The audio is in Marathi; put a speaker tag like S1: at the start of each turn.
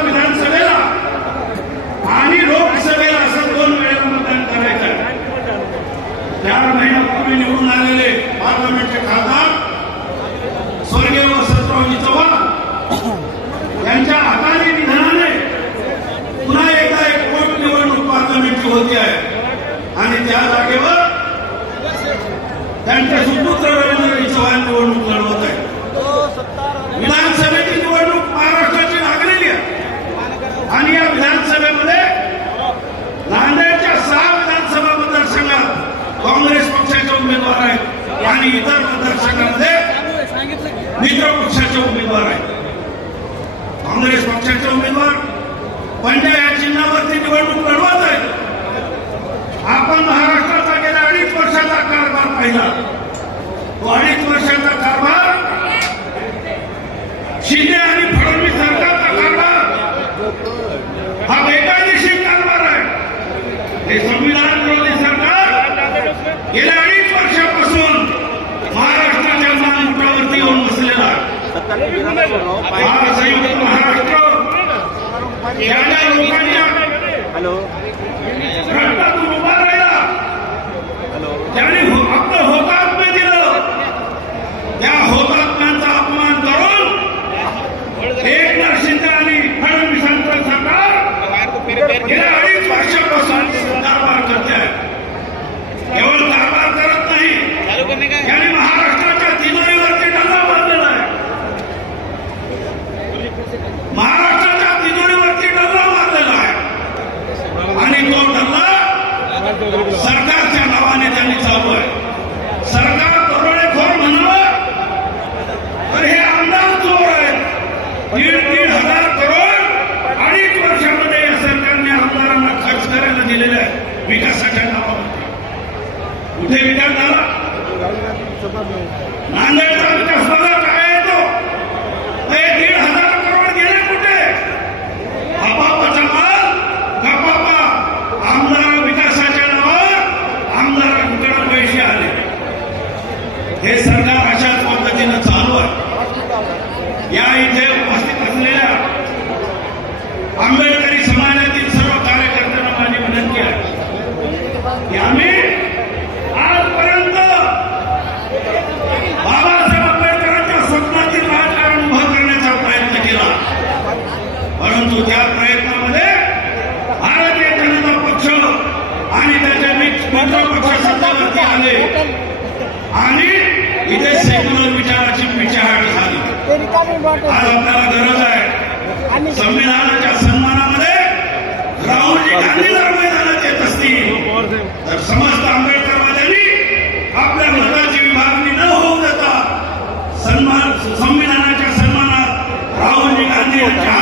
S1: विधानसभेला. आणि लोकसभेला असं दोन वेळेला मतदान करायचं चार महिन्यापूर्वी निवडून आलेले पार्लमेंटचे खासदार स्वर्गीय वसंतरावजी चव्हाण यांच्या हाताने विधानाने पुन्हा एकदा एक पोट निवडणूक पार्लमेंटची होती आहे. आणि त्या जागेवर त्यांचे सुपुत्र रवींद्र चव्हाण निवडणूक लढवत आहे विधानसभेची निवडणूक महाराष्ट्राची लागलेली आहे विधानसभेमध्ये नांदेडच्या सहा विधानसभा मतदारसंघात काँग्रेस पक्षाचे उमेदवार आहेत आणि इतर मतदारसंघामध्ये मित्र पक्षाचे उमेदवार आहेत. काँग्रेस पक्षाचे उमेदवार पंड्या या चिन्हावरती निवडणूक लढवत आहेत. आपण महाराष्ट्राचा गेल्या अडीच वर्षाचा कारभार पाहिला. तो अडीच वर्षाचा कारभार शिंदे आणि फडणवीस सरकारचा कारभार हा बेकायदेशीर कारभार आहे. हे संविधान विरोधी सरकार गेल्या अडीच वर्षापासून महाराष्ट्राच्या मानमुठावरती येऊन बसलेला आहे. हा संयुक्त महाराष्ट्र या ज्या लोकांच्या रक्तातून उभा राहिला. त्यांनी गेल्या अडीच वर्षापासून कारभार करते आहेत केवळ कारभार करत नाही यांनी महाराष्ट्राच्या तिजोरीवरती डल्ला बांधलेला आहे. महाराष्ट्राच्या तिजोरीवरती डल्ला मारलेला आहे. आणि तो डल्ला सरकार नावाने त्यांनी चालू आहे सरकार दरोडेखोर म्हणावं तर हे आमदार चोर आहेत दीड दीड हजार करोड अडीच वर्षामध्ये या सरकारने आमदारांना खर्च करायला दिलेले आहे विकासाच्या नावामध्ये कुठे विकास झाला? नांदेडचा विकास बघा काय येतो दीड हजार करोड गेले कुठे? आपापाचा माल कपापा आमदार विकासाच्या नावावर आमदारांकडे पैसे आले? हे सरकार अशाच पद्धतीनं चालू आहे. या इथे उपस्थित असलेल्या आंबेडकरी आणि त्याचे मित्र पक्ष सत्तेवरती आले आणि इथे सेक्युलर विचाराची पिछाहाट झाली. आज आपल्याला गरज आहे. संविधानाच्या सन्मानामध्ये राहुलजी गांधी जर मैदानात येत असतील तर समस्त आंबेडकरवाद्यांनी आपल्या मताची विभागणी न होऊ देता सन्मान संविधानाच्या सन्मानात राहुलजी गांधी यांच्या